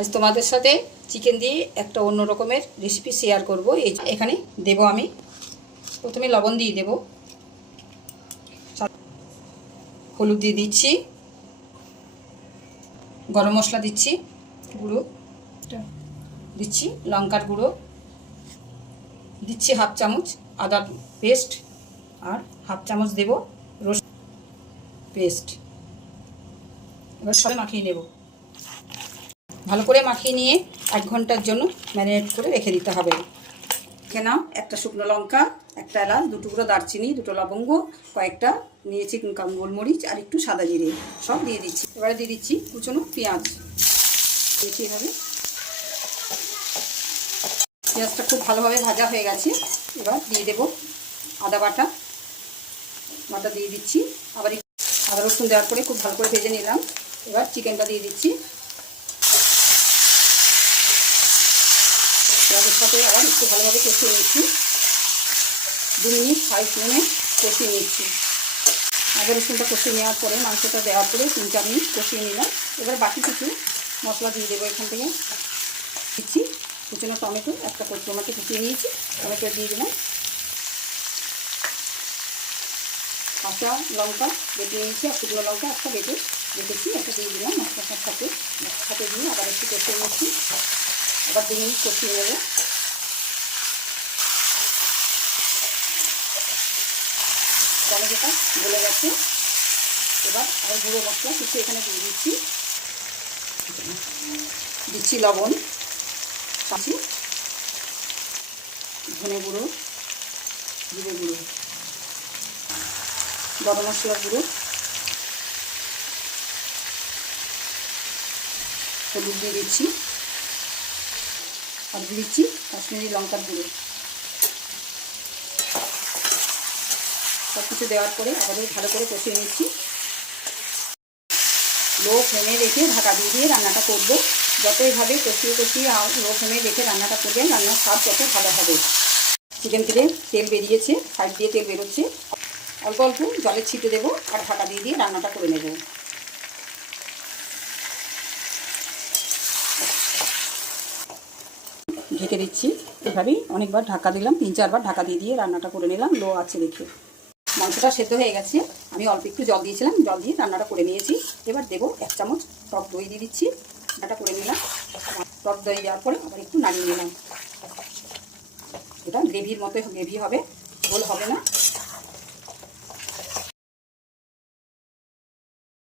আজ তোমাদের সাথে চিকেন দিয়ে একটা অন্য রকমের রেসিপি শেয়ার করব। এখানে দেব আমি প্রথমে লবণ দিয়ে দেব, হলুদ দিয়ে দিচ্ছি, গরম মশলা দিচ্ছি, গুঁড়ো দিচ্ছি, লঙ্কার গুঁড়ো দিচ্ছি, হাফ চামচ আদা পেস্ট, আর হাফ চামচ দেব রসুন পেস্ট। এবার সব মাখিয়ে নেব। ভালো করে মাখিয়ে নিয়ে 1 ঘন্টার জন্য ম্যারিনেট করে রেখে দিতে হবে। দেখে নাও, একটা শুকনো লঙ্কা, একটা এলাচ, 2 টুকরো দারচিনি, 2টো লবঙ্গ, কয়েকটা নিয়েছি গোলমরিচ আর একটু সাদা জিরে, সব দিয়ে দিচ্ছি। এবারে দিয়ে দিচ্ছি কুচনো পেঁয়াজ দিয়েছি। এভাবে পেঁয়াজটা খুব ভালোভাবে ভাজা হয়ে গেছে। এবার দিয়ে দেব আদা বাটা দিয়ে দিচ্ছি। আবার আদা রসুন দেওয়ার পরে খুব ভালো করে ভেজে নিলাম। এবার চিকেনটা দিয়ে দিচ্ছি। পেঁয়াজের সাথে আবার একটু ভালোভাবে কষিয়ে নিচ্ছি। 2 মিনিট হাই ফ্লেমে কষিয়ে নিচ্ছি। আদা রসুনটা কষিয়ে নেওয়ার পরে মাংসটা দেওয়ার পরে 3-4 মিনিট কষিয়ে নিলাম। এবার বাকি কিছু মশলা দিয়ে দেবো। এখান থেকে দিচ্ছি কুচনো টমেটো, একটা টমেটো কুচিয়ে নিয়েছি, টমেটো দিয়ে দিলাম। কাঁচা লঙ্কা বেটে নিয়েছি আর শুকনো লঙ্কা একটা বেটে রেখেছি, একটা দিয়ে দিলাম মশলাটার সাথে দিয়ে আবার একটু কষিয়ে নিচ্ছি। আবার 2 মিনিট কষিয়ে নেব। টমেটোটা গলে গেছে। এবার আবার গুঁড়ো মশলা কিছু এখানে দিয়ে দিচ্ছি লবণ, কাঁচি ধনে গুঁড়ো, জিরে গুঁড়ো, গরম মশলা গুঁড়ো, হলুদ দিয়ে দিচ্ছি, আর দিয়ে দিচ্ছি কাশ্মীরি লঙ্কার গুঁড়ো। সব কিছু দেওয়ার পরে আবার ভালো করে কষিয়ে নিচ্ছি। লো ফ্লেমে রেখে ঢাকা দিয়ে রান্নাটা করব। যত এইভাবে কষিয়ে লো ফ্লেমে রেখে রান্নাটা করবেন, রান্নার স্বাদ তত ভালো হবে। চিকেন থেকে তেল বেরিয়েছে, সাইড দিয়ে তেল বেরোচ্ছে। অল্প অল্প জলের ছিটে দেবো আর ঢাকা দিয়ে রান্নাটা করে নেব। ঢেকে দিচ্ছি। এভাবেই অনেকবার ঢাকা দিলাম, 3-4 বার ঢাকা দিয়ে রান্নাটা করে নিলাম লো আছে রেখে। মাংসটা সেদ্ধ হয়ে গেছে। আমি অল্প একটু জল দিয়েছিলাম, জল দিয়ে রান্নাটা করে নিয়েছি। এবার দেবো 1 চামচ টক দই দিয়ে দিচ্ছি। রান্নাটা করে নিলাম। টক দই দেওয়ার পরে আবার একটু নাড়িয়ে নিলাম। এটা গ্রেভির মতো গ্রেভি হবে, ঝোল হবে না।